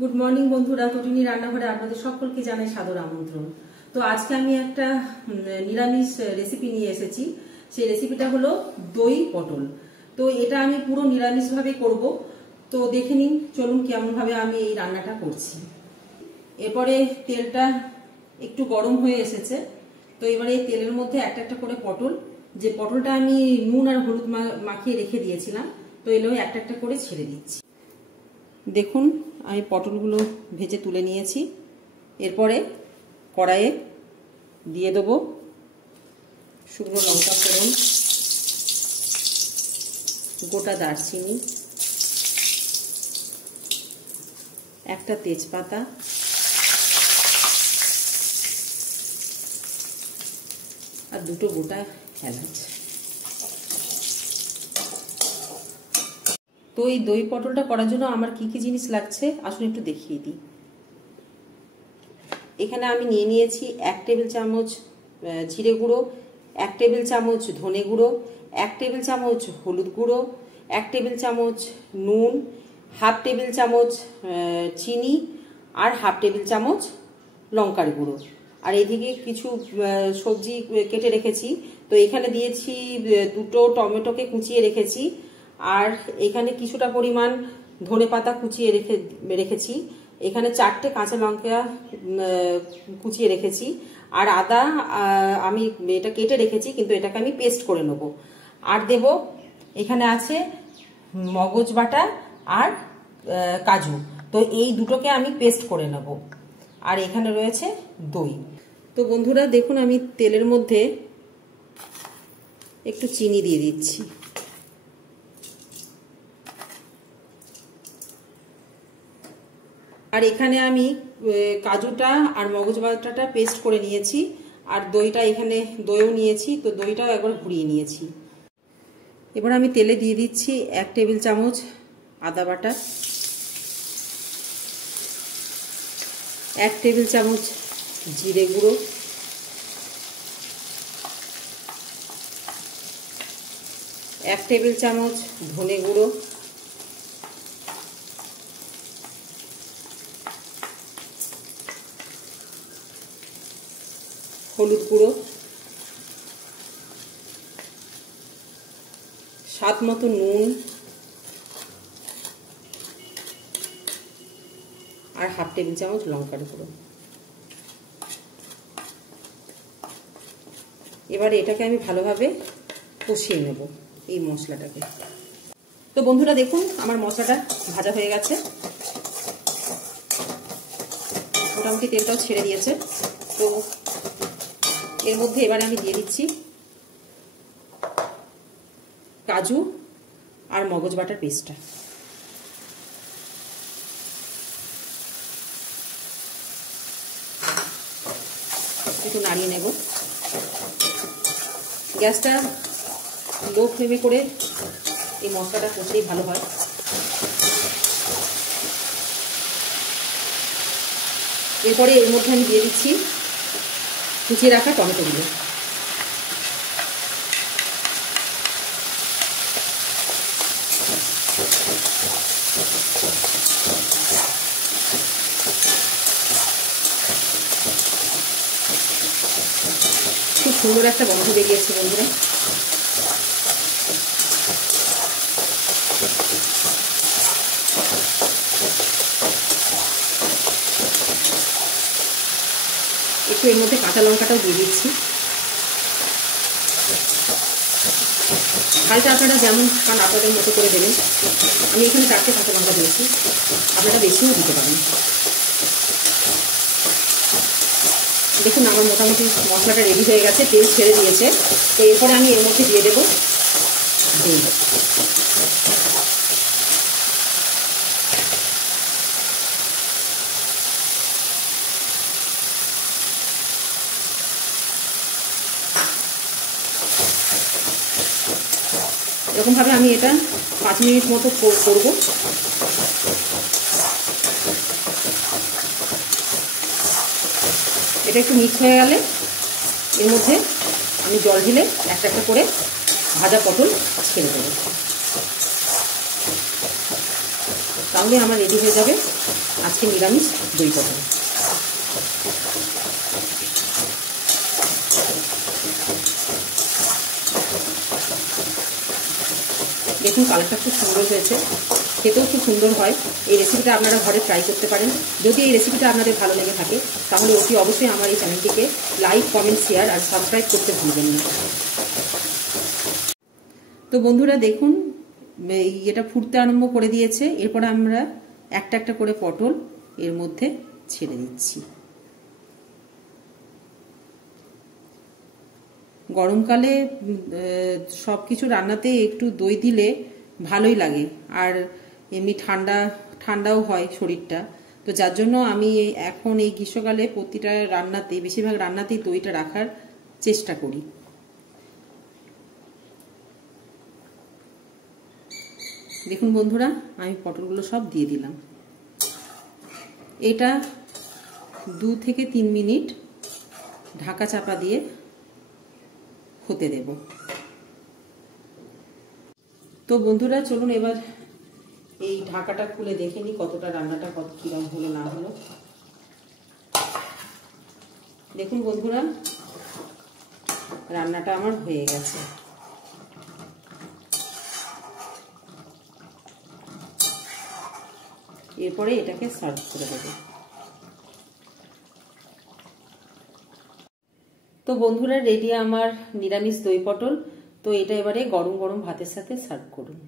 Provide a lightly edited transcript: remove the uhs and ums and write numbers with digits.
Good morning বন্ধুরা, টুটুনি রান্নাঘরে আপনাদের সকলকে জানাই সাদর আমন্ত্রণ। তো আজকে আমি একটা নিরামিষ রেসিপি নিয়ে এসেছি। সেই রেসিপিটা হলো দই পটল। তো এটা আমি পুরো নিরামিষভাবে করব। তো দেখে নিন, চলুন কেমন ভাবে আমি এই রান্নাটা করছি। এরপরে তেলটা একটু গরম হয়ে এসেছে। তো এবারে এই তেলের মধ্যে একটা একটা করে পটল, যে পটলটা আমি নুন আর হলুদ মাখিয়ে রেখে দিয়েছিলাম, তো এগুলো একটা একটা করে ছেড়ে দিচ্ছি। দেখুন, আমি পটলগুলো ভেজে তুলে নিয়েছি। এরপরে কড়াইয়ে দিয়ে দেবো শুকনো লঙ্কা ফোড়ন, গোটা দারচিনি, একটা তেজপাতা, আর দুটো গোটা এলাচ। তো এই দই পটলটা করার জন্য আমার কি কি জিনিস লাগছে আসুন একটু দেখিয়ে দিই। এখানে আমি নিয়ে নিয়েছি 1 টেবিল চামচ জিরে গুঁড়ো, 1 টেবিল চামচ ধনে গুঁড়ো, 1 টেবিল চামচ হলুদ গুঁড়ো, 1 টেবিল চামচ নুন, হাফ টেবিল চামচ চিনি, আর হাফ টেবিল চামচ লঙ্কার গুঁড়ো। আর এদিকে কিছু সবজি কেটে রেখেছি। তো এখানে দিয়েছি দুটো টমেটোকে কুচিয়ে রেখেছি, আর এখানে কিছুটা পরিমাণ ধনেপাতা কুচিয়ে রেখেছি। এখানে 4টে কাঁচা লঙ্কা কুচিয়ে রেখেছি, আর আদা আমি এটা কেটে রেখেছি, কিন্তু এটাকে আমি পেস্ট করে নেব। আর দেব এখানে আছে মগজ বাটা আর কাজু। তো এই দুটোকে আমি পেস্ট করে নেব। আর এখানে রয়েছে দই। তো বন্ধুরা দেখুন, আমি তেলের মধ্যে একটু চিনি দিয়ে দিচ্ছি। আর এখানে আমি কাজুটা আর মগজ বাটাটা পেস্ট করে নিয়েছি, আর দইটা এখানে দইও নিয়েছি। তো দইটাও একবার ঘুরিয়ে নিয়েছি। এবার আমি তেলে দিয়ে দিচ্ছি 1 টেবিল চামচ আদা বাটা, 1 টেবিল চামচ জিরে গুঁড়ো, 1 টেবিল চামচ ধনে গুঁড়ো, হলুদ গুঁড়ো, স্বাদ মতো নুন, আর হাফ টেবিল চামচ লঙ্কার গুঁড়ো। এবারে এটাকে আমি ভালোভাবে কষিয়ে নেব এই মশলাটাকে। তো বন্ধুরা দেখুন, আমার মশলাটা ভাজা হয়ে গেছে, মোটামুটি তেলটাও ছেড়ে দিয়েছে। তো এর মধ্যে এবারে আমি দিয়ে দিচ্ছি কাজু আর মগজ বাটার পেস্টটা। একটু নাড়িয়ে নেব। গ্যাসটা লো ফ্লেমে করে এই মশলাটা কষলেই ভালো হয়। এরপরে এর মধ্যে আমি দিয়ে দিচ্ছি কুচিয়ে রাখা টমেটোগুলো। খুব সুন্দর একটা গন্ধ বেরিয়েছে বন্ধুরা। একটু এর মধ্যে কাঁচা লঙ্কাটাও দিয়ে দিচ্ছি। ঝালটা আপনারা যেমন খান আপনাদের মতো করে দেবেন। আমি এখানে 4টে কাঁচা লঙ্কা দিয়েছি, আপনারা বেশিও দিতে পারেন। দেখুন, আমার মোটামুটি মশলাটা রেডি হয়ে গেছে, তেল ছেড়ে দিয়েছে। তো এরপরে আমি এর মধ্যে দিয়ে দেবো দই। এরকমভাবে আমি এটা 5 মিনিট মতো করব। এটা একটু মিক্স হয়ে গেলে এর মধ্যে আমি জল ঢেলে একটা একটা করে ভাজা পটল ছেড়ে দেবো। তাহলে আমার রেডি হয়ে যাবে আজকে নিরামিষ দই পটল। দেখুন কালারটা খুব সুন্দর হয়েছে, খেতেও খুব সুন্দর হয়। এই রেসিপিটা আপনারা ঘরে ট্রাই করতে পারেন। যদি এই রেসিপিটা আপনাদের ভালো লেগে থাকে তাহলে অতি অবশ্যই আমার এই চ্যানেলটিকে লাইক, কমেন্ট, শেয়ার আর সাবস্ক্রাইব করতে ভুলবেন না। তো বন্ধুরা দেখুন এটা ফুটতে আরম্ভ করে দিয়েছে। এরপরে আমরা একটা একটা করে পটল এর মধ্যে ছেড়ে দিচ্ছি। গরমকালে সব কিছু রান্নাতে একটু দই দিলে ভালোই লাগে, আর এমনি ঠান্ডাও হয় শরীরটা। তো যার জন্য আমি এখন এই গ্রীষ্মকালে প্রতিটা রান্নাতে, বেশিরভাগ রান্নাতেই দইটা রাখার চেষ্টা করি। দেখুন বন্ধুরা আমি পটলগুলো সব দিয়ে দিলাম। এটা 2 থেকে 3 মিনিট ঢাকা চাপা দিয়ে হতে দেব। তো বন্ধুরা চলুন এবার এই ঢাকাটা খুলে দেখে নিই কতটা রান্নাটা কিরকম হলো না হলো। দেখুন বন্ধুরা রান্নাটা আমার হয়ে গেছে। এরপরে এটাকে সার্ভ করে দেবো। তো বন্ধুরা রেডি আমার নিরামিষ দই পটল। তো এটা এবারে গরম গরম ভাতের সাথে সার্ভ করুন।